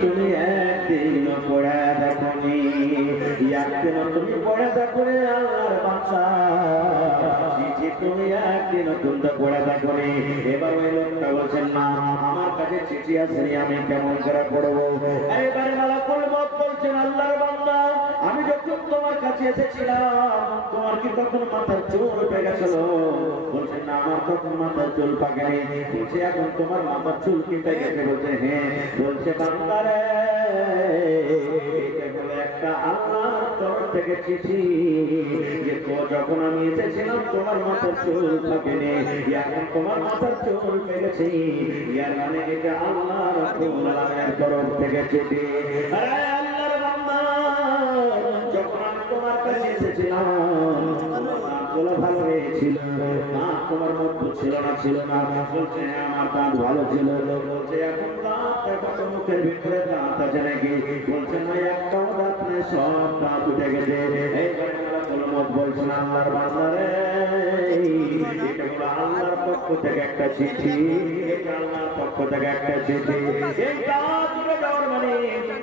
তুমি একদিন পড়ে দেখনি, একদিন তুমি পড়ে দেখো আল্লাহর বান্দা, তুমি একদিন তুমি পড়ে দেখনি। এবার ওই লোকটা বলছেন না, আমার কাছে চিঠি আছে, আমি কেমন করে পড়বো? এবারে মালাকুল মউত বলছেন, আল্লাহর বান্দা, আমি যখন তোমার কাছে এসেছিলাম তোমার কি তখন মাথার চুল উঠে গেছিল? বলছেন না, আমার তখন মাথার চুল পাকেনি। বলছে এখন তোমার মাথার চুল কেটে গেছে? বলছে হ্যাঁ। বলছে বান্দারে, একটা আল্লাহর তরফ থেকে চিঠি, যে যখন আমি এসেছিলাম তোমার মাথার চুল পাকেনি, এখন তোমার মাথার চুল পেকেছে, ইয়ার মানে এটা আল্লাহ রাব্বুল আলামিনের তরফ থেকে চিঠি। আল্লাহর বান্দা, যখন আমি তোমার কাছে এসেছিলাম ভালো হয়েছিল না, তোমার মধ্যে ছিল না? ছিল না। বলছে আমার দাঁত ভালো ছিল। বলছে এখন দাঁত মুখের ভিতরে দাঁত আছে নাকি? বলছে না, একটাও দাঁত নেই, সব দাঁত উঠে গেছে। বলছেন আল্লাহর বান্দারে, এটা হলো আল্লাহর পক্ষ থেকে একটা চিঠি, এটা আল্লাহর পক্ষ থেকে একটা চিঠি। এই দাঁত উঠে যাওয়ার মানে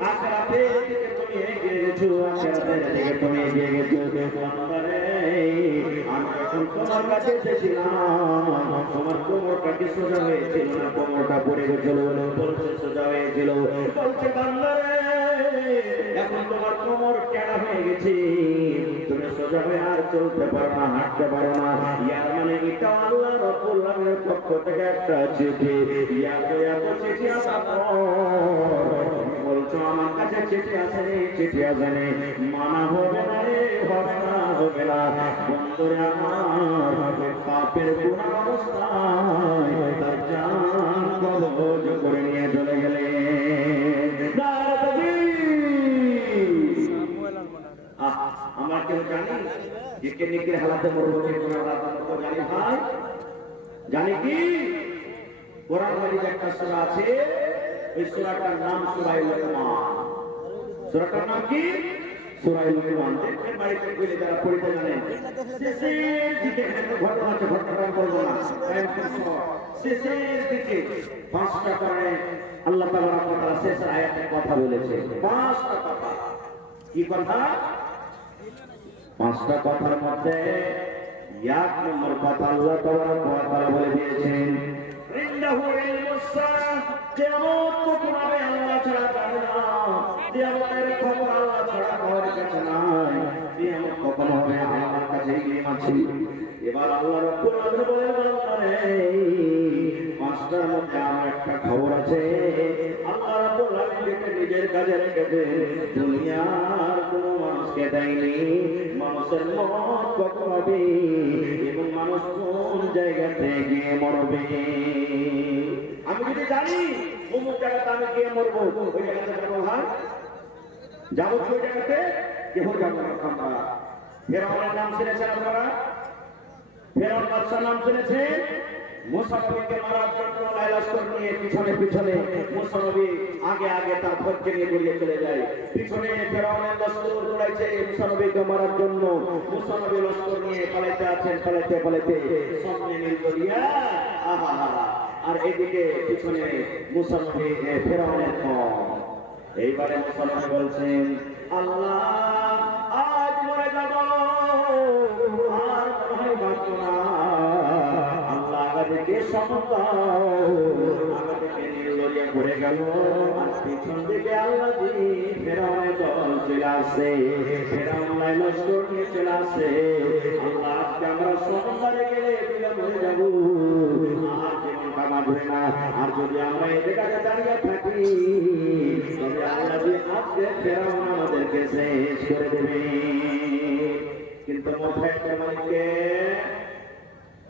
আখিরাতের দিকে তুমি এগিয়ে গেছো, আখিরাতের দিকে তুমি এগিয়ে গেছো। বান্দারে, আমি যখন তোমার কাছে এসেছিলাম তোমার কোমরটা কি সোজা হয়েছিল না কোমরটা পড়ে গেছিল? বলছে সোজা হয়েছিল। বলছে বান্দারে, এখন তোমার কোমর কেনা হয়ে গেছে, তুমি সোজা হয়ে আর চলতে পারো না, হাঁটতে পারো না। ইয়ার মানে এটা আল্লাহ রাব্বুল আলামিনের পক্ষ থেকে একটা চিঠি। এত চিঠি আসার পর বলছো আমার কাছে চিঠি আছে, চিঠি আছে, মানা হবে না রে, হবে না, হবে না। বন্ধুরে আমার, পাপের গুনাহ অবস্থায় তার জান কবজ করে নিয়ে চলে গেলে। আমরা কেউ জানি যে কে নেকির হালাতে মরবো, কে গুনাহের হালাতে মরবো? জানি ভাই? জানি কি? কোরআন মাজিদে একটা সূরা আছে, এই সূরাটার নাম সূরা লুকমান। সূরাটার নাম কি? সূরা লুকমান। দেখবেন বাড়িতে গেলে যারা পড়তে জানেন, শেষের দিকে ঘটনা আছে, ঘটনা বলবো না, শেষের দিকে 5টা করে আল্লাহ তাআলা কথা শেষ আয়াতে কথা বলেছে। 5টা কথা। কি কথা? 5টা কথার মধ্যে 1 নম্বর কথা আল্লাহ তাআলা বলে দিয়েছেন, ইন্নাহু ইলমুস সাআহ, কিয়ামত কখন হবে আল্লাহ ছাড়া জানে না, কিয়ামতের খবর আল্লাহ ছাড়া কারোর কাছে নাই, কিয়ামত কখন হবে আল্লাহর কাছে ইলম আছে। এবার আল্লাহ রাব্বুল আলামিন বলেন, বান্দারে, 5টার মধ্যে আমার একটা খবর আছে, আল্লাহ রাব্বুল আলামিন নিজের কাছে রেখেছে, দুনিয়ার কোনো মানুষকে দেয়নি। মানুষের মত কখন হবে এবং মানুষ কোন জায়গাতে গিয়ে মরবে, আমি যদি জানি অমুক জায়গাতে আমি গিয়ে মরবো, ওই জায়গাতে যাবো না, যাবো ওই জায়গাতে কেহ যাবো না। আমরা ফেরাউনের নাম শুনেছেন আপনারা? ফেরাউন বাদশার নাম শুনেছেন? মুসা নবীকে মারার জন্য লাইলাস্কর নিয়ে পিছনে পিছনে মুসা নবী আগে আগে তার ফৌজকে নিয়ে গড়িয়ে চলে যায়। পিছনে ফেরাউনের লস্কর দৌড়াইছে মুসা নবীকে মারার জন্য। মুসা নবী লস্কর নিয়ে পালাইতে আছেন, পালাইতে পালাইতে সামনে নীল দরিয়া, আহা আর এদিকে পিছনে মুসা নবী ফেরাউনের কম। এইবারে মুসা নবী বলছেন, আল্লাহ আজ মরে যাব, আর মনে বাঁচব না। আল্লাহ আমাদেরকে আমাদেরকে নির্লজ্জে ঘুরে গেল, আর পিছন দিকে আল্লাহ ফেরাউনের দল চলে আসে, ফেরাউন লস্কর নিয়ে চলে আসে। আল্লাহ আজকে আমরা সমুদ্রে গেলে মরে যাব, আর জীবন কামা ঘুরে না। আর যদি আমরা এই জায়গায় দাঁড়িয়ে থাকি, তবে আল্লাহ আজকে ফেরাউন আমাদেরকে শেষ করে দেবে। কিন্তু মোথায়েতের মালিককে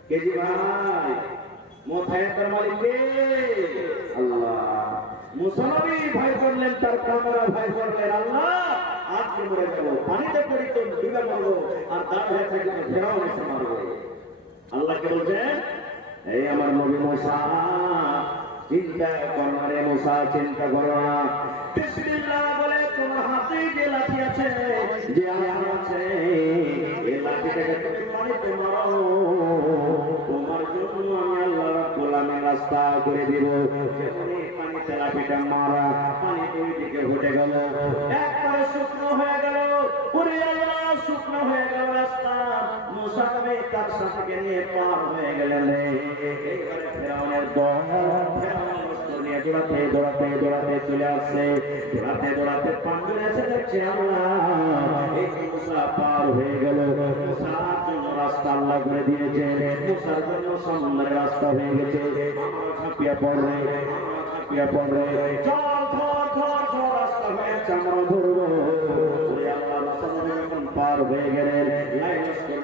কেজি ভাই, মোথায়েতের মালিককে আল্লাহ। মুসা নবী ভয় করলেন, তার কামরা ভয় করলেন, আল্লাহ আজকে মরে যাবো, পানিতে পড়িত ডুবে মরবো, আর তার হয়ে থাকলে ফেরাউন এসে মারবে। আল্লাহকে বলছেন, এই আমার নবী মুসা, চিন্তা করো রে মুসা, চিন্তা করো না। বিসমিল্লাহ বলে তোমার হাতে যে লাঠি আছে, যে আয়াত আছে, এই লাঠিটাকে তুমি পানিতে মারো, তোমার জন্য আমি আল্লাহ রাব্বুল আলামিন রাস্তা করে দিব। যখনই পানিতে লাঠিটা মারা, পানি তার সাথে নিয়ে পার হয়ে গেলেন। এইবারে ফেরাউনের দল নিয়ে দৌড়াতে দৌড়াতে দৌড়াতে চলে আসছে, দৌড়াতে দৌড়াতে পান্ডুর এসে দেখছে আল্লাহ এই মুসা পার হয়ে গেল। মুসার জন্য রাস্তা আল্লাহ করে দিয়েছে, মুসার জন্য সামনের রাস্তা হয়ে গেছে। ঝাঁপিয়া পড়বে ঝাঁপিয়া পড়বে, চল ধর ধর ধর রাস্তা হয়েছে, আমরা ধরবো। পার হয়ে গেলেন,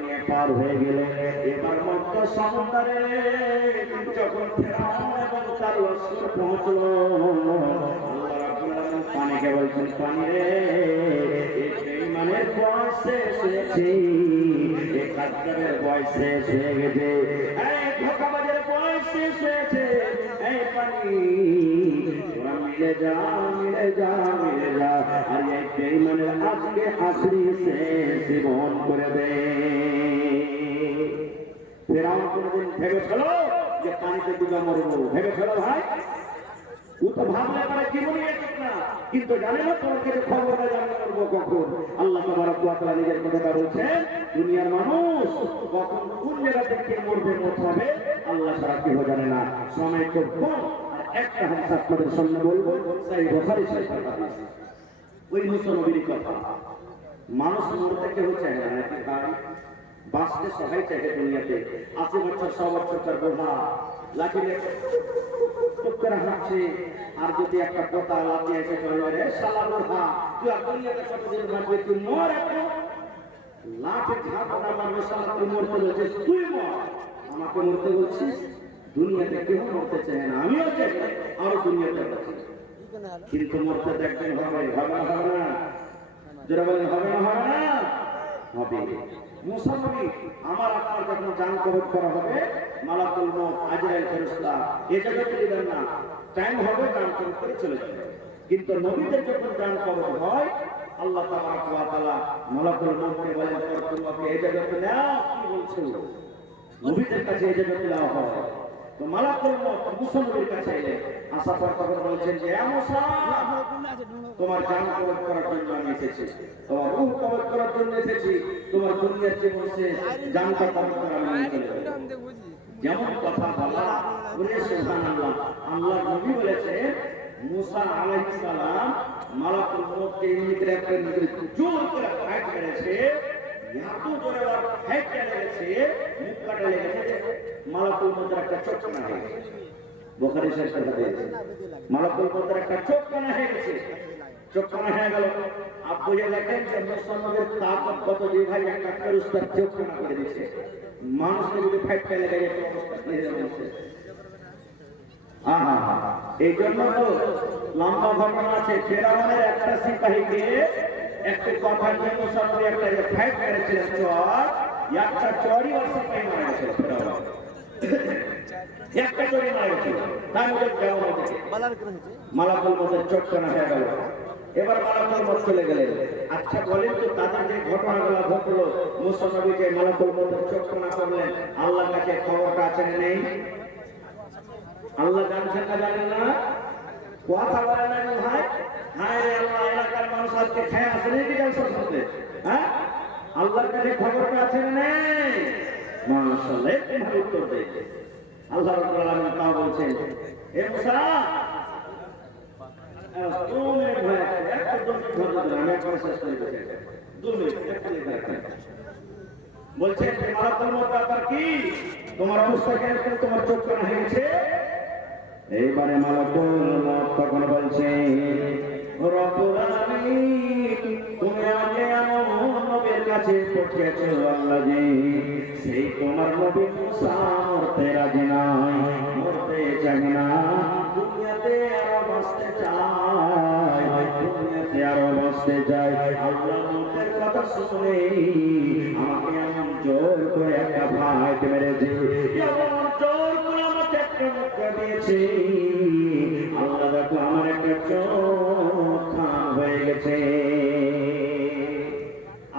নিয়ে পার হয়ে গেলেন। এবার মক্কা সমুদ্রে যখন ফেরাউন এবং তার লস্কর পৌঁছলো, আল্লাহ রাব্বুল আলামিন পানিকে বলছেন, পানি রে এই মানের বয়স শেষ হয়েছে, এই কাজের বয়স শেষ হয়ে গেছে, এই ধোঁকাবাজের বয়স শেষ হয়েছে, এই পানি মিলে যা মিলে যা মিলে যা, আর এই বেঈমানের আজকে আখরি শেষ জীবন করে দে। ফেরাউন কোনদিন ভেবেছিল যে পানিতে ডুবে মরবো? ভেবেছিল ভাই? ও তো ভাবলে পারে জীবনই ঠিক না, কিন্তু জানে না তোমার কাছে খবরটা জানতে পারবো কখন। আল্লাহ তাবারক ওয়া তাআলা নিজের কথাটা বলছেন, দুনিয়ার মানুষ কখন কোন জায়গা থেকে মরবে মত হবে আল্লাহ ছাড়া কেউ জানে না। সময় খুব কম। একটা হাদিস আপনাদের সামনে বলবো, সহিহ বুখারী শরীফ হাদিস, ওই মুসা নবীর কথা। মানুষ মরতে কেউ চায় না, নাকি ভাই? বাঁচতে সবাই চায় দুনিয়াতে। 80 বছর 100 বছর তার বোঝা লাঠি করে হাঁটছে, আর যদি একটা কথা লাঠি এসে চলে রে শালা বোঝা, তুই আর দুনিয়াতে কতদিন বাঁচবে? তুই মর এখন। লাঠি ঝাঁপটা মারবে, শালা তুই মরতে বলছিস, তুই মর। আমাকে মরতে বলছিস? দুনিয়াতে কেউ মরতে চায় না, আমিও চাই আরো দুনিয়াতে বাঁচি, কিন্তু মরতে দেখবেন হবে, হবে না হবে না? যারা বলেন হবে না হবে না? হবে। মুসা নবী আমার আপনার যখন জান কবজ করা হবে, মালাকুল মউত আজরাইল ফেরেশতা এই জগতে দিবেন না, টাইম হবে জান কবজ করে চলে যাবে। কিন্তু নবীদের যখন জান কবজ হয়, আল্লাহ তাবারক ওয়া তাআলা মালাকুল মউতকে বলেন, তোমাকে এই জগতে নাও। কি বলছো? নবীদের কাছে এই জগতে নাও হয়। তো মালাকুল মউত মুসা নবীর কাছে এলেন, আসার পর তখন বলছেন যে মুসা, তোমার জান কবজ করার জন্য আমি এসেছি, তোমার রূহ কবজ করার জন্য এসেছি, তোমার দুনিয়ার জীবন শেষ, জানটা কবজ করার জন্য। যেমন কথা বলা, বলে সুবহানাল্লাহ। আল্লাহ নবী বলেছে মুসা আলাইহিস সালাম মালাকুল মউতকে এমনিতে একটা জোর করে ফাইট করেছে, এত জোরে ফাইট করেছে, মুখ কাটা লেগেছে, মালাকুল মউতের একটা চোখ কানা হয়ে গেছে। বুখারী শরীফের হাদিস, মালাকুল মউতের একটা চোখ কানা হয়ে গেছে। চোখ কানা হয়ে গেল। আপনি যে দেখেন যে মুসলমানদের তাকত কত, যে ভাই একটা ফেরেশতার চোখ কানা করে দিয়েছে। মানুষকে যদি ফাইট করে লেগে যেত অবস্থা কি হয়ে যাচ্ছে? এই জন্য তো লম্বা ঘটনা আছে। ফেরাউনের একটা সিপাহীকে একটা কথা নিয়ে মুসলমান একটা ফাইট করেছিলেন, চর একটা চরই ওর সিপাহী মারা গেছিল। ফেরাউন একটা চরি মারা গেছিল, তার মধ্যে যাওয়া থেকে মালাকুল মউতের চোখ কানা হয়ে গেল। এবার মালাকুল মউত চলে গেলেন। আচ্ছা বলেন তো, তাদের যে ঘটনাগুলো ঘটলো, মুসা নবী যে মালাকুল মউতের চোখ কানা করলেন, আল্লাহর কাছে খবরটা আছে না নেই? আল্লাহ জানছেন না জানেন না? কথা বলে না ভাই? হায় রে আল্লাহ, এলাকার মানুষ আজকে খেয়ে আসে নাকি জলসা শুনতে? হ্যাঁ, আল্লাহর কাছে খবরটা আছে না নেই? মাশাআল্লাহ, একটু ভালো উত্তর দেয়। আল্লাহ রাব্বুল আলামিন তা বলছেন, হে মুসা, তুমি ভয় একদম ধরে ধরে আমি একবার শেষ করে দিতে 2 মিনিট একটু দেখেন। বলছেন যে মালাকুল মউত ব্যাপার কি? তোমার অবস্থা কেন? তোমার চোখ কানা হয়ে গেছে। এইবারে মালাকুল মউত তখন বলছে, রব্বুল আলামিন, তুমি আমাকে এমন নবীর কাছে পাঠিয়েছো আল্লাহ জি, সেই তোমার নবী মুসা মরতে রাজি নাই, মরতে চায় না, দুনিয়াতে আরো বাঁচতে চায়, দুনিয়াতে আরো বাঁচতে চায়। আল্লাহ মউতের কথা শুনে আমাকে এমন জোর করে একটা ভাই মেরেছে, এমন জোর করে আমাকে একটা মুক্কা দিয়েছে। আল্লাহ দেখো আমার একটা চোখ খান হয়ে গেছে।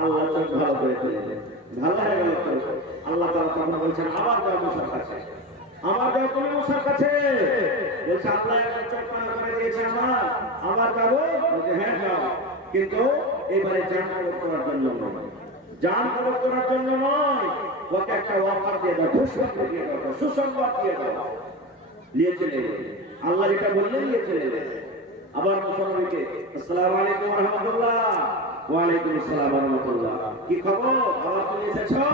আল্লাহ চোখ ভালো করে দিলেন, ভালো হয়ে গেল তো। আল্লাহ তাআলা তখন বলছেন, আবার যাও মুসার কাছে, আমার যাও তুমি মুসার কাছে। বলছে আল্লাহ একটা চোখ কানা করে দিয়েছে আমার, আবার যাবো? বলছে হ্যাঁ যাও, কিন্তু এবারে জান কবজ করার জন্য নয়, জান কবজ করার জন্য নয়, ওকে একটা অফার দিয়ে দাও, ঘোষণা দিয়ে দাও, সুসংবাদ দিয়ে দাও, নিয়ে চলে এলেন। আল্লাহ এটা বললেন, নিয়ে চলে এলেন। আবার মুসলমানকে আসসালামু আলাইকুম ওয়া রাহমাতুল্লাহ। ওয়া আলাইকুম আসসালাম ওয়া রাহমাতুল্লাহ। কি খবর, বাবা তুমি এসেছো?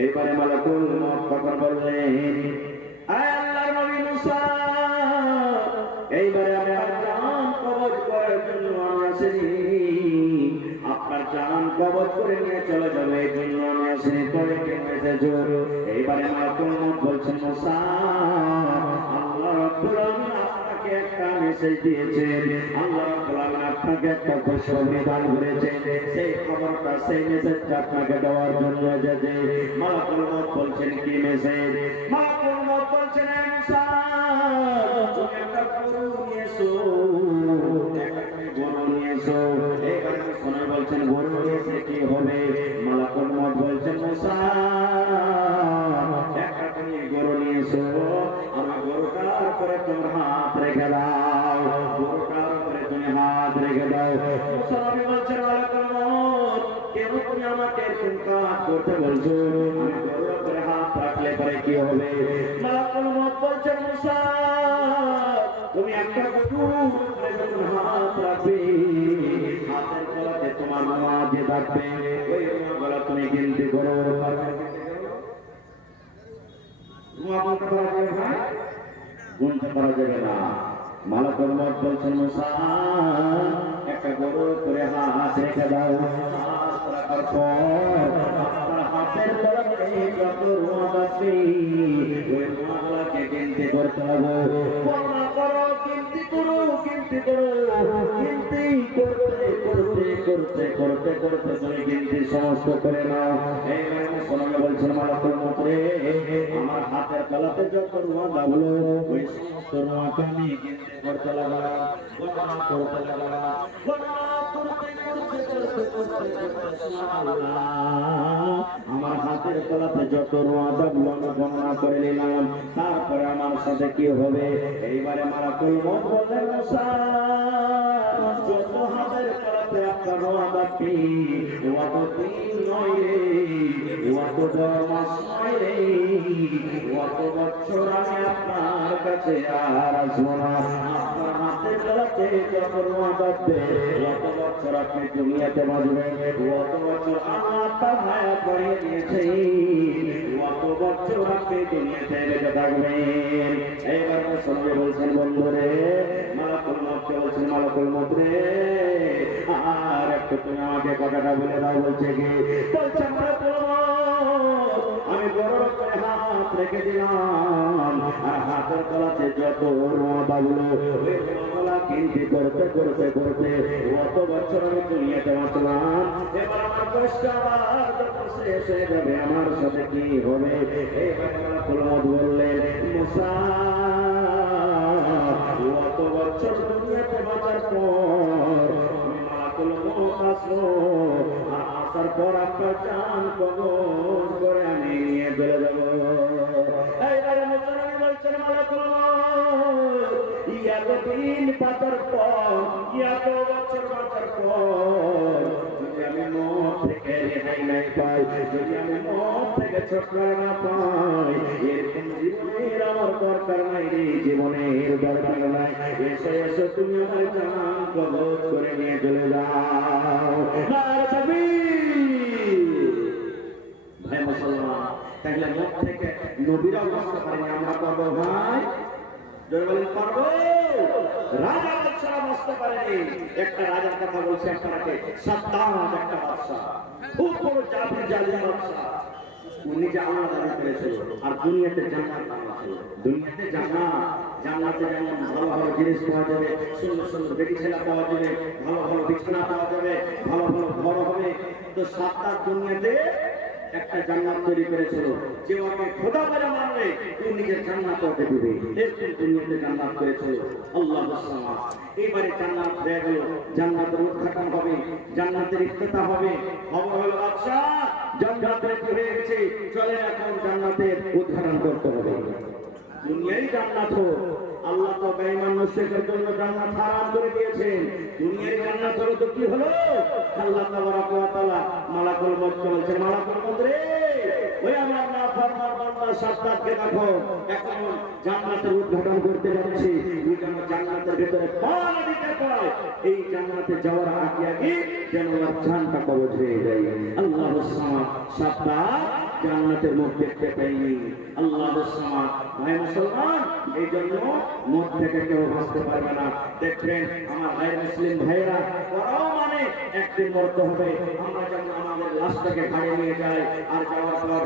এইবারে মালাকুল মউত তখন বললেন, আয় আল্লাহর নবী মুসা, এইবারে আমার জান কবজ করার জন্য আমি আসিনি, আপনার জান কবজ করে নিয়ে চলে যাবে এই জন্য আমি আসিনি, তবে কেন এসেছো? এইবারে মালাকুল মউত বলছেন, মুসা আল্লাহ রাব্বুল আলামিন আপনাকে একটা মেসেজ দিয়েছেন, আল্লাহ রাব্বুল আলামিন আপনাকে একটা খুশখবরি দান করেছেন, সেই খবরটা সেই মেসেজটা আপনাকে দেওয়ার জন্য এসেছে। মালাকুল মউত বলছেন, কি মেসেজ? মালাকুল মউত বলছেন, হে মুসা তুমি একটা গরু নিয়ে এসো, গরু নিয়ে এসো। এইবারে মুসলমান বলছেন, গরু নিয়ে এসে কি হবে? মালাকুল মউত বলছেন, মুসা একটা তুমি গরু নিয়ে এসো, আমার গরুটার উপরে তোমার হাত রেখে দাও, গরুটার উপরে তুমি হাত রেখে দাও। মুসলমান বলছেন, মালাকুল মউত কেন তুমি আমাকে এরকম কাজ করতে বলছো? আমি গরুর উপরে হাত রাখলে পরে কি হবে? মালাকুল মউত বলছেন, মুসা তুমি একটা গরুর উপরে যখন হাত রাখবে, হাতের তলাতে তোমার মা যে থাকবে, ওই গলা তুমি গিনতি করো, গুনতে পারা যাবে না। মালাকুল মউত বলছেন, মুসা একটা গরুর উপরে হাত রেখে দাও, হাত রাখার পর আপনার হাতের তলাতে যত রোয়া আছে ওই রোয়াগুলাকে গিনতি করতে হবে। গণনা করো, গিনতি করো, গিনতি করো, গিনতি করতে করতে করতে করতে করতে তুমি গিনতি সমস্ত করে নাও। এইবারে মুসলমান বলছেন, মালাকুল মউত রে আমার হাতের তলাতে যত রোয়া লাগলো ওই সমস্ত রোয়াকে আমি গিনতি করতে লাগলাম, গণনা করতে লাগলাম, গণনা করতে করতে করতে করতে আমার হাতের তলাতে যত রোয়া লাগলো আমি গণনা করে নিলাম, তারপরে আমার সাথে কি হবে? এইবারে মালাকুল মউত বললেন, মুসা যত হাতের তলাতে আপনার রোয়া লাগবে অত দিন নয় রে, অত মাস নয় রে, অত বছর আমি আপনার কাছে আর আসবো না। আপনার হাতের তলাতে যত রোয়া লাগবে অত বছর আপনি দুনিয়াতে বাঁচবেন, অত বছর আমার তার মায়া পড়িয়ে দিয়েছে, অত বছর আপনি দুনিয়াতে বেঁচে থাকবেন। এইবার মুসলমান বলছেন, বন্ধুরে মালাকুল মউতকে বলছেন, মালাকুল মউত রে আর একটু তুমি আমাকে কথাটা বলে দাও। বলছে কি? বলছে, মালাকুল মউত আমি গরুর উপরে হাত রেখে দিলাম, আর হাতের তলাতে যত রোয়া বাবুলো ওই রোয়াগুলা গিনতি করতে করতে করতে অত বছর আমি দুনিয়াতে বাঁচলাম, এবার আমার কষ্ট আবার যখন শেষ হয়ে যাবে আমার সাথে কি হবে? এইবার মালাকুল মউত বললেন, মুসা অত বছর দুনিয়াতে বাঁচার পর মালাকুল মউত আসলো, আসার পর আপনার জান কবজ করে আমি নিয়ে চলে যাবো। এইবারে মুসলমান বলছেন, মালাকুল মউত এতদিন বাঁচার পর, এত বছর বাঁচার পর যদি আমি মউত থেকে রেহাই নাই পাই, যদি আমি মউত থেকে ছুটকারা না পাই, এরকম জীবনের আমার দরকার নাই রে, জীবনের দরকার নাই। এসে এসে তুমি আমার জান কবজ করে নিয়ে চলে যাও। ভাই মুসলমান, তাহলে মুখ থেকে নবীরা কষ্ট পারেনি, আমরা পাবো ভাই? জোরে বলেন, পারবো? রাজা বাদশাহ বুঝতে পারেনি। একটা রাজার কথা বলছে আপনাকে, সাদ্দাম একটা বাদশাহ, খুব বড় জালিম বাদশাহ। উনি জান্নাত দাবি করেছিল আর দুনিয়াতে জান্নাত বানাচ্ছিল। দুনিয়াতে জান্নাতে যেমন ভালো ভালো জিনিস পাওয়া যাবে, সুন্দর সুন্দর বেটি ছেলে পাওয়া যাবে, ভালো ভালো বিছানা পাওয়া যাবে, ভালো ভালো ঘর হবে, তো সাদ্দাম দুনিয়াতে একটা জান্নাত তৈরি করেছিল, যে ওকে খোদা বলে মানবে ও নিজের জান্নাত ওকে দিবে, এরকম দুনিয়াতে জান্নাত করেছিল আল্লাহ সুবহানাহু। এবারে জান্নাত হয়ে গেল, জান্নাতের উদ্ঘাটন হবে, জান্নাতের ইফতিতাহ হবে, খবর হলো বাদশা জান্নাত তৈরি হয়ে গেছে, চলে এখন জান্নাতের উদ্ঘাটন করতে হবে। দুনিয়াই জান্নাত হোক, আল্লাহ তো বেঈমান মুশরিকের জন্য জান্নাত হারাম করে দিয়েছেন। দুনিয়ার জান্নাত হলো তো কি হলো? আল্লাহ তাবারাক ওয়া তাআলা মালাকুল মউত বলছেন, মালাকুল মউত রে, ওই আমার নাফরমান বান্দা সাদ্দাতকে দেখো, এখন জান্নাতের উদ্ঘাটন করতে যাচ্ছি, ওই যেন জান্নাতের ভিতরে পা দিতে পারে, এই জান্নাতে যাওয়ার আগে যেন ওর জানটা কবজ হয়ে যায়। আল্লাহুস সামাদ, সাদ্দাত জান্নাতের মুখ দেখতে পাইনি। আল্লাহুস সামাদ। ভাই মুসলমান, এই জন্য মুখ থেকে কেউ ভাসতে পারবে না। দেখবেন আমার ভাই মুসলিম ভাইরা, ওরাও মানে একদিন মরতে হবে। আমরা যেমন আমাদের লাশটাকে ঘাড়ে নিয়ে যাই, আর যাওয়ার পর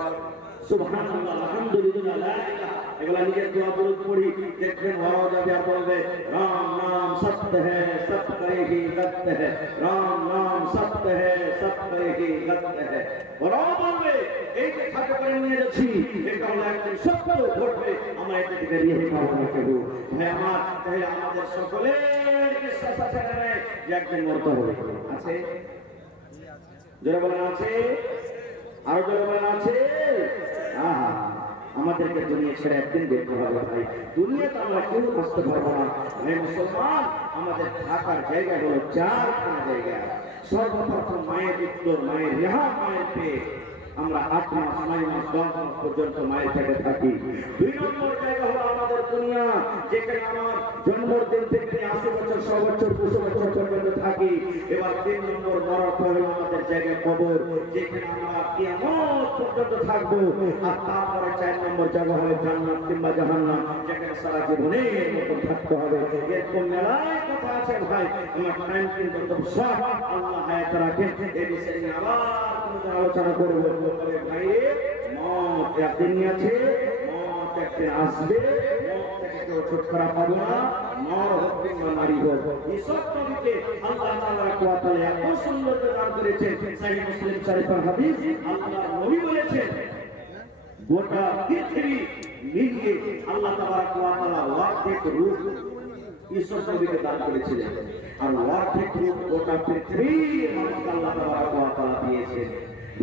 সুবহানাল্লাহ, আলহামদুলিল্লাহ, লা ইলাহা, এগুলা নিজের দোয়া দরুদ পড়ি, দেখবেন ওরাও যাবে আর বলবে, রাম নাম সত্য হ্যায়, সত্য হি সত্য হ্যায়, রাম নাম সত্য হ্যায়, সত্য হি সত্য হ্যায়। ওরাও বলবে, এই যে খাতে করে নিয়ে যাচ্ছি, এটা হলো একদিন সত্য ঘটবে, আমরা এটা থেকে রেহাই পাবো না কেউ। ভাই আমার, তাহলে আমাদের সকলের বিশ্বাস আছে যে একদিন মরতে হবে। আছে? যারা বলেন আছে, আরো যারা বলেন আছে। আহা, আমাদেরকে দুনিয়া ছেড়ে একদিন দেখতে হবে ভাই। দুনিয়াতে আমরা কেউ আসতে পারবো না। ভাই মুসলমান, আমাদের থাকার জায়গা হলো চারখানা জায়গা। সর্বপ্রথম মায়ের উত্তর, মায়ের রেহা, মায়ের পেট। আমরা 8 মাস, 9 মাস, 10 মাস পর্যন্ত মায়ের পেটে থাকি। 2 নম্বর জায়গা হলো আমাদের দুনিয়া, যেখানে আমার জন্মের দিন থেকে 80 বছর, 100 বছর, 200 বছর পর্যন্ত থাকি। এবার 3 নম্বর মরার পর হলো আমাদের জায়গা কবর, যেখানে আমরা কিয়ামত পর্যন্ত থাকবো। আর তারপরে 4 নম্বর জায়গা হলো জান্নাত কিংবা জাহান্নাম, যেখানে সারা জীবনের মতো থাকতে হবে। এরকম মেলায় কথা আছে ভাই। আমার টাইম কিন্তু সব আল্লাহ হায়াত রাখেন, এই বিষয়ে নিয়ে আবার আলোচনা করবো। ভাই, মত একদিন আছে, মত একদিন আসবে, মত থেকে কেউ ছুটকারা পাবে না। নর হোক কিংবা নারী হোক, এসব নবীকে আল্লাহ তাবারাক ওয়া তাআলা এত সুন্দর দান করেছেন। সহিহ মুসলিম শরীফের হাদিস, আল্লাহর নবী বলেছেন, গোটা পৃথিবী মিলিয়ে আল্লাহ তাবারাক ওয়া তাআলা অর্ধেক রূপ ঈশ্বর নবীকে দান করেছিলেন। আর অর্ধেক রূপ গোটা পৃথিবীর মানুষকে আল্লাহ তাবারাক ওয়া তাআলা দিয়েছেন।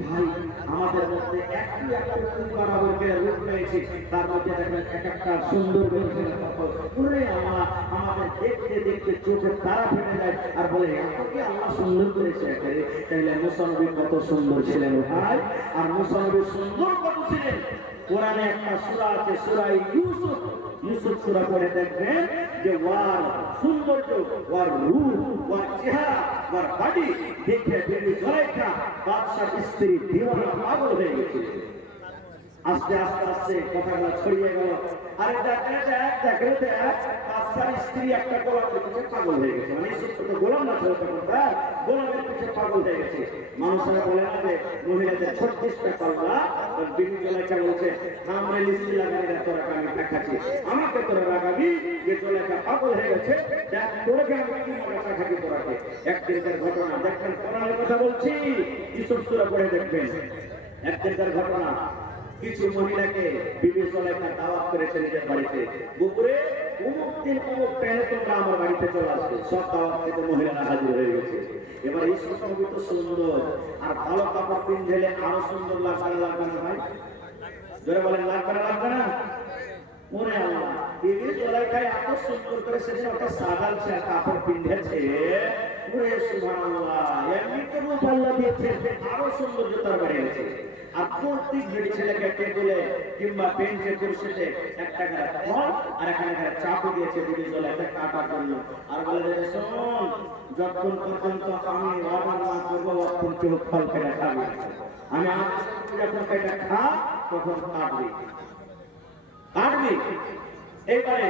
ভাই, আমাদের মধ্যে একটু একটু বরাবর করে রূপ রয়েছে, তার মধ্যে দেখেন এক একটা সুন্দর পুরে আমাদের দেখতে দেখতে চোখের তারা ফেটে যায়, আর বলে এতকে আল্লাহ সুন্দর করেছে। তাইলে মুসা নবী কত সুন্দর ছিলেন ভাই। আর মুসা নবী সুন্দর কত ছিলেন, কোরআনে একটা সূরা আছে, সূরা ইউসুফ। ইউসুফ সূরা পড়ে দেখবেন যে ওয়ার সৌন্দর্য, ওয়ার রূপ, ওয়ার চেহারা, ওয়ার বাড়ি দেখে বিবি জুলাইখা বাদশার স্ত্রী দিওয়ানা পাগল হয়ে গেছে। আস্তে আস্তে আস্তে কথাগুলো ছড়িয়ে গেল। আরে দেখে বাদশার স্ত্রী একটা গোলামের পিছনে পাগল হয়ে গেছে। মানে ইউসুফ তো গোলাম না ছিল তখন, তার গোলামের পিছনে পাগল হয়ে গেছে। মানুষেরা বলে না যে মহিলাদের 36টা কল্লা, বিবি জুলাইখা বলছে, আমরা লিস্টি লাগাই তোরা আমি দেখাচ্ছি, আমাকে তোরা লাগাবি, যে জুলাইখা পাগল হয়ে গেছে, দেখ তোরাকে আমি কি মজা থাকি তোরাকে। একদিনকার ঘটনা দেখবেন, কোরআনের কথা বলছি, ইউসুফ সূরা পড়ে দেখবেন। একদিনকার ঘটনা, কিছু মহিলাকে বিবি জুলাইখা দাওয়াত করেছে নিজের বাড়িতে। দুপুরে অমুক দিন অমুক টাইমে তোমরা আমার বাড়িতে চলে আসবে। সব দাওয়াত থেকে মহিলারা হাজির হয়ে গেছে। এবার এই সুন্দর তো সুন্দর, আর ভালো কাপড় পিনলে আরো সুন্দর লাগবে লাগবে না ভাই? জোরে বলেন, লাগবে না লাগবে না? ওরে আল্লাহ, বিবি জুলাইখা এত সুন্দর করে সেদিন একটা সাদাল কাপড় পিনেছে। ওরে সুবহানাল্লাহ, এমনিতে রূপ আল্লাহ দিয়েছে, আরো সৌন্দর্য তার বেড়েছে। আর প্রত্যেক ছেলেকে টেবিলে কিংবা বেঞ্চে কুরসিতে একটা করে ফল আর এখানে চাপু দিয়েছে বিবি জুলাইখা কাটার জন্য। আর বলে যে, শোন, যতক্ষণ পর্যন্ত আমি অর্ডার না করবো ততক্ষণ কেউ ফল কেটে খাবি। আমি যখন কেটে খা তখন কাটবি। এইবারে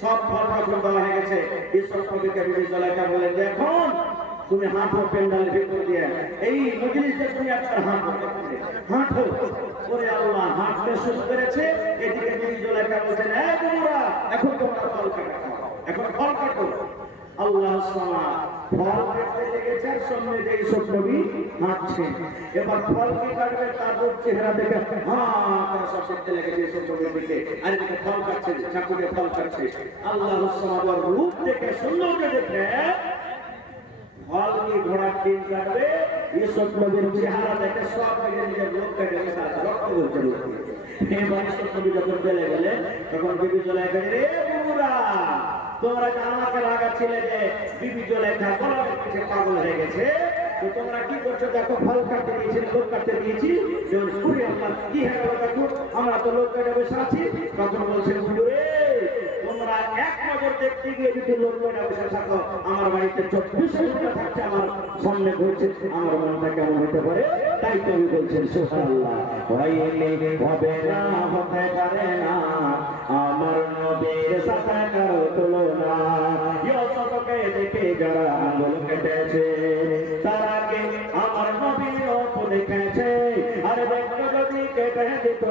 সব ফল যখন দেওয়া হয়ে গেছে, ঈশ্বর কবিকে বিবি জুলাইখা বলেন যে, এখন তুমি হাঁটো পেন্ডালের ভিতর দিয়ে, এই মজলিসে তুমি একটা হাঁটো। ওরে আল্লাহ, হাঁটতে শুরু করেছে। এদিকে বিবি জুলাইখা বলছেন, এই তোমরা এখন তোমরা ফল কাটো, এখন ফল কাটো। আল্লাহ সামাদ, ফল কাটতে লেগেছে, সামনে যে ঈশ্বর নবী হাঁটছেন। এবার ফল কি কাটবে তার রূপ চেহারা দেখে সব দেখতে লেগেছে ঈশ্বর নবীর দিকে। আর এদিকে ফল কাটছে, চাকু দিয়ে ফল কাটছে। আল্লাহ সামাদ রূপ দেখে, সৌন্দর্য দেখে ফল কি ঘোড়ার দিন কাটবে, ঈশ্বর নবীর চেহারা দেখে সব নিজের নিজের লোক কেটে রক্ত বলছে। এবার নবী যখন চলে গেলেন তখন বিবি জুলাইখা রে বুড়া তোমরা যে আমাকে রাগাচ্ছিলে যে বিবি জুলাইখা গোলামের পিছে পাগল হয়ে গেছে, তো তোমরা কি করছো? দেখো ফল কাটতে দিয়েছি, লোক কাটতে দিয়েছি, কি হয়ে গেল দেখো, আমরা তো লোক কাটে বসে আছি। তখন বলছেন হুজুরে তোমরা এক নজর দেখতে গিয়ে যদি লোক কাটে বসে থাকো, আমার বাড়িতে 24 ঘন্টা থাকছে, আমার সামনে ঘুরছে, আমার মনটা কেমন হতে পারে? তাই তুমি বলছেন সুবহানাল্লাহ, হইলে হবে না, হতে পারে না, আমার নবীর সাথে কারো তুলনা। ইউসুফকে দেখে যারা আঙ্গুল কেটেছে, তারা কি আমার নবীর রূপ দেখেছে? আরে দেখো যদি কেটে দিত,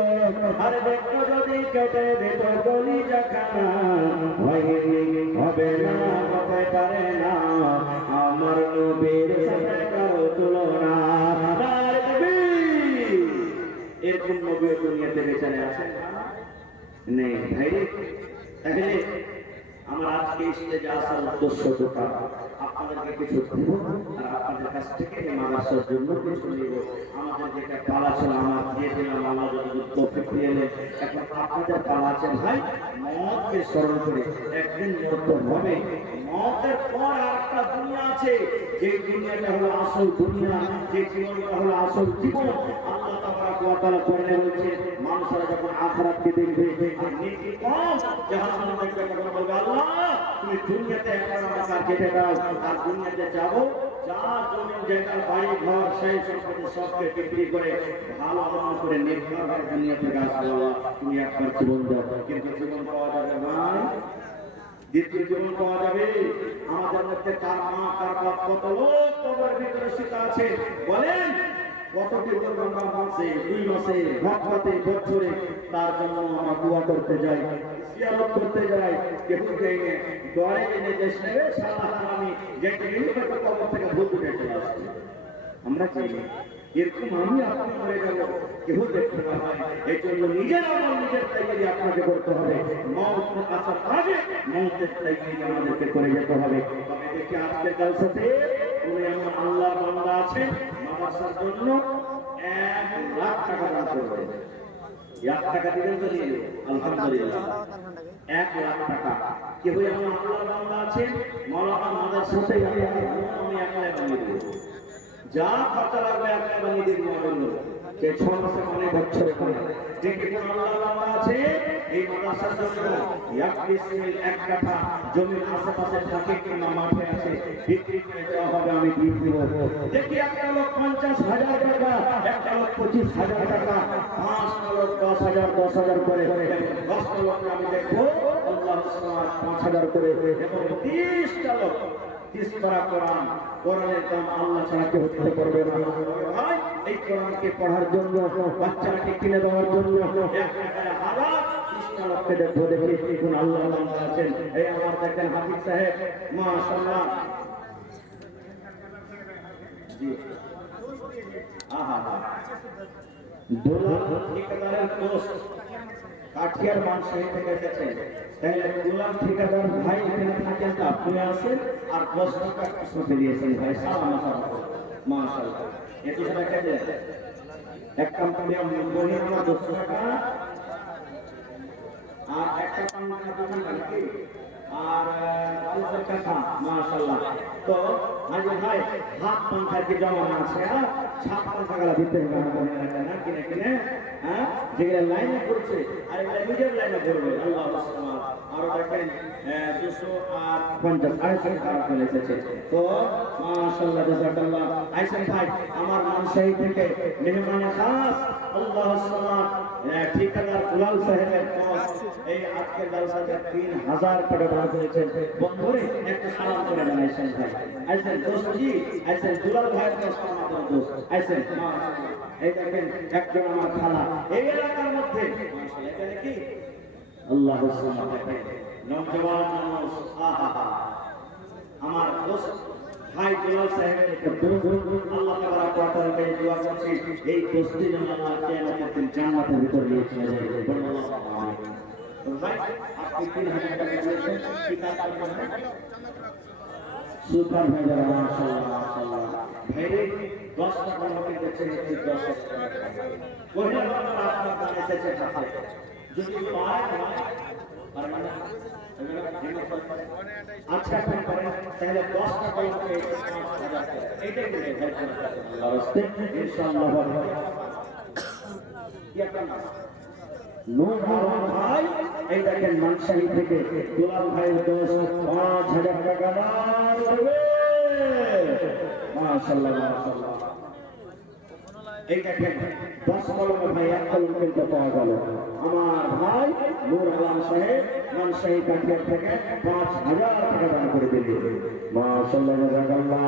আরে দেখো যদি কেটে দিত গলি জাখানা, হবে না, হতে পারে না, আমার নবীর সাথে কারো তুলনা। এরকম নবী দুনিয়াতে বেঁচে আছে নেই ভাই। তাহলে আমরা আজকে স্টেজে আসার উদ্দেশ্য দুটো, আপনাদেরকে কিছু দিব আর আপনাদের কাছ থেকে এই মাদ্রাসার জন্য কিছু নিব। আমাদের যেটা পালা ছিল আমার দিয়ে দিলাম, আল্লাহ যদি তৌফিক দিয়ে দেন। এখন আপনাদের পালা আছে ভাই, মওতকে স্মরণ করে একদিন মওত হবে। মওতের পর আরেকটা দুনিয়া আছে, যে দুনিয়াটা হলো আসল দুনিয়া, যে জীবনটা হলো আসল জীবন। আল্লাহ তাবারাক ওয়া তাআলা কোরআনে বলেছেন, মানুষরা যখন আখিরাতকে দেখবে আর নেকি কম জাহান্নামে দেখবে, তখন বলবে আল্লাহ তুমি দুনিয়াতে একবার আমাকে যেতে দাও, আর দুনিয়াতে যাবো, যা জমি জায়গা বাড়ি ঘর সেই সম্পত্তি সবকে বিক্রি করে ভালো আমল করে নেককার হয়ে দুনিয়া থেকে আসবো। আল্লাহ তুমি একবার জীবন দাও, কিন্তু জীবন পাওয়া যাবে ভাই, দ্বিতীয় জীবন পাওয়া যাবে। আমাদের মধ্যে কার মা কার বাপ কত লোক কবরের ভিতরে শুয়ে আছে বলেন, কতটি দুর্গন্ধ মাসে 2 মাসে হপ্তাতে বছরে তার জন্য আমরা দোয়া করতে যাই, জিয়ারত করতে যাই, কেউ দেয় দোয়া এনে দেশ নেবে সারা আমি যেটা নিয়ে কবর থেকে ভূত উঠে চলে আসছে। আমরা চাই এরকম আমি আপনি মরে যাব, কেউ দেখতে না পায়। এই জন্য নিজের আমল নিজের তৈরি আপনাকে করতে হবে। মওত আসার আগে মওতের তৈরি আমাদেরকে করে যেতে হবে। তবে দেখি আজকের জলসাতে উনি আমার আল্লাহর বান্দা আছেন, মাদ্রাসার জন্য 1 লাখ টাকা দান করবেন। 1 টাকা দিবেন তো নিয়ে আলহামদুলিল্লাহ, 1 লাখ টাকা। কেউ আমার আল্লাহর বান্দা আছেন, মাওলানা মাদ্রাসাতে আমি একলাই বানিয়ে দেব, যা খরচা লাগবে একলাই বানিয়ে দেব। যে 6 মাসে অনেক বছর পরে যে কোন আল্লাহ আছে এই মাদ্রাসার জন্য 1 কাঠা জমির আশেপাশে থাকে কিংবা মাঠে আছে, বিক্রি করে দেওয়া হবে, আমি দিয়ে দিব। দেখি একটা লোক 50,000 টাকা, একটা লোক 25,000 টাকা, 5টা লোক 10,000 10,000 করে, 10টা লোক আমি দেখবো আল্লাহ 5,000 করে, এবং 30টা লোক 30 পারা কোরআন, কোরআনের দাম আল্লাহ ছাড়া কেউ হতে পারবে না। ভাই এই কোরআনকে পড়ার জন্য, বাচ্চাকে কিনে দেওয়ার জন্য 30টা লোককে দেখবো, দেখি কোন আল্লাহ বান্দা আছেন। এই আমার দেখেন হাফিজ সাহেব, মাশাআল্লাহ, জি আহা হা দোলা ঠিকাদারের পোস্ট কাঠিয়ার মানুষ থেকে এসেছে। তাহলে গোলাম ঠিকাদার ভাই এখানে থাকেন, তো আপনি আসেন আর 10 টাকা প্রশ্ন দিয়েছেন ভাই, মাশাআল্লাহ। এত টাকা দেয় এক কোম্পানি বলি আমার 200 টাকা আর একটা কোম্পানি দোকান নাকি আর 50 টাকা, মাশাআল্লাহ। তো আজ ভাই হাত পাংখা কি জমা আছে, ছাপ পাংখা গুলা দিতে হবে না, কিনে কিনে হ্যাঁ, যেগুলা লাইনে করছে আর এগুলা নিজের লাইনে করবে। আল্লাহ সুবহানাহু আর দেখেন 250 আইসেন টাকা চলে এসেছে। তো মাশাআল্লাহ জাযাকাল্লাহ। আইসেন ভাই আমার মানসাই থেকে মেহমানে খাস আল্লাহ সুবহানাহু ঠিকাদার দুলাল সাহেবের পোস্ট এই আজকের জলসাতে 3000 টাকা দান করেছেন। বন্ধুরে একটা সালাম করে দেন আইসেন ভাই, আইসেন দোস্তি, আইসেন দুলাল ভাইয়ের কাছে আমাদের দোস্ত, আইসেন মাশাআল্লাহ। এই দেখেন একজন আমার খালা এই এলাকার মধ্যে, মাশাআল্লাহ। এটা কি আল্লাহ সুবহানাহু নওজওয়ান মানুষ, আহা হা আমার দোস্ত ভাই দুলাল সাহেবের আল্লাহ তাবারাক ওয়া তাআলা কে দোয়া করছি এই দোস্তি যেন আল্লাহ কিয়ামতের দিন জান্নাতের ভিতর নিয়ে চলে যায়। ভাই আপনি 3000 টাকা দিয়েছেন, কি কাজ করবেন? সুপার ভাইজার মাশাআল্লাহ মাশাআল্লাহ ভাইরে 10 টাকা আমাকে দিচ্ছেন 10 টাকা কোহিনা আপনার কাছে এসেছে টাকা যদি পায় আর মানে আচ্ছা কোন করেন তাহলে 10 টাকা আমাকে 5000 এইটাই দিলে ভাই আল্লাহর রাস্তে ইনশাআল্লাহ হবে কি আপনার নূর আলম ভাই এই দেখেন মানসাহি থেকে দুলাল ভাইয়ের দোষ 5000 টাকা দান করবে মাশাআল্লাহ মাশাআল্লাহ এই দেখেন 10 কলমের ভাই এক কলম কিনতে পাওয়া গেল আমার ভাই নূর আলম সাহেব মানসাহি কাঠিয়া থেকে 5000 টাকা দান করে দিলেন মাশাআল্লাহ জাযাকাল্লাহ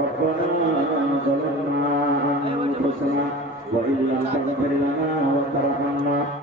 রব্বানা যালামনা আনফুসানা ওয়া ইল্লাম তাগফির লানা ওয়া তারহামনা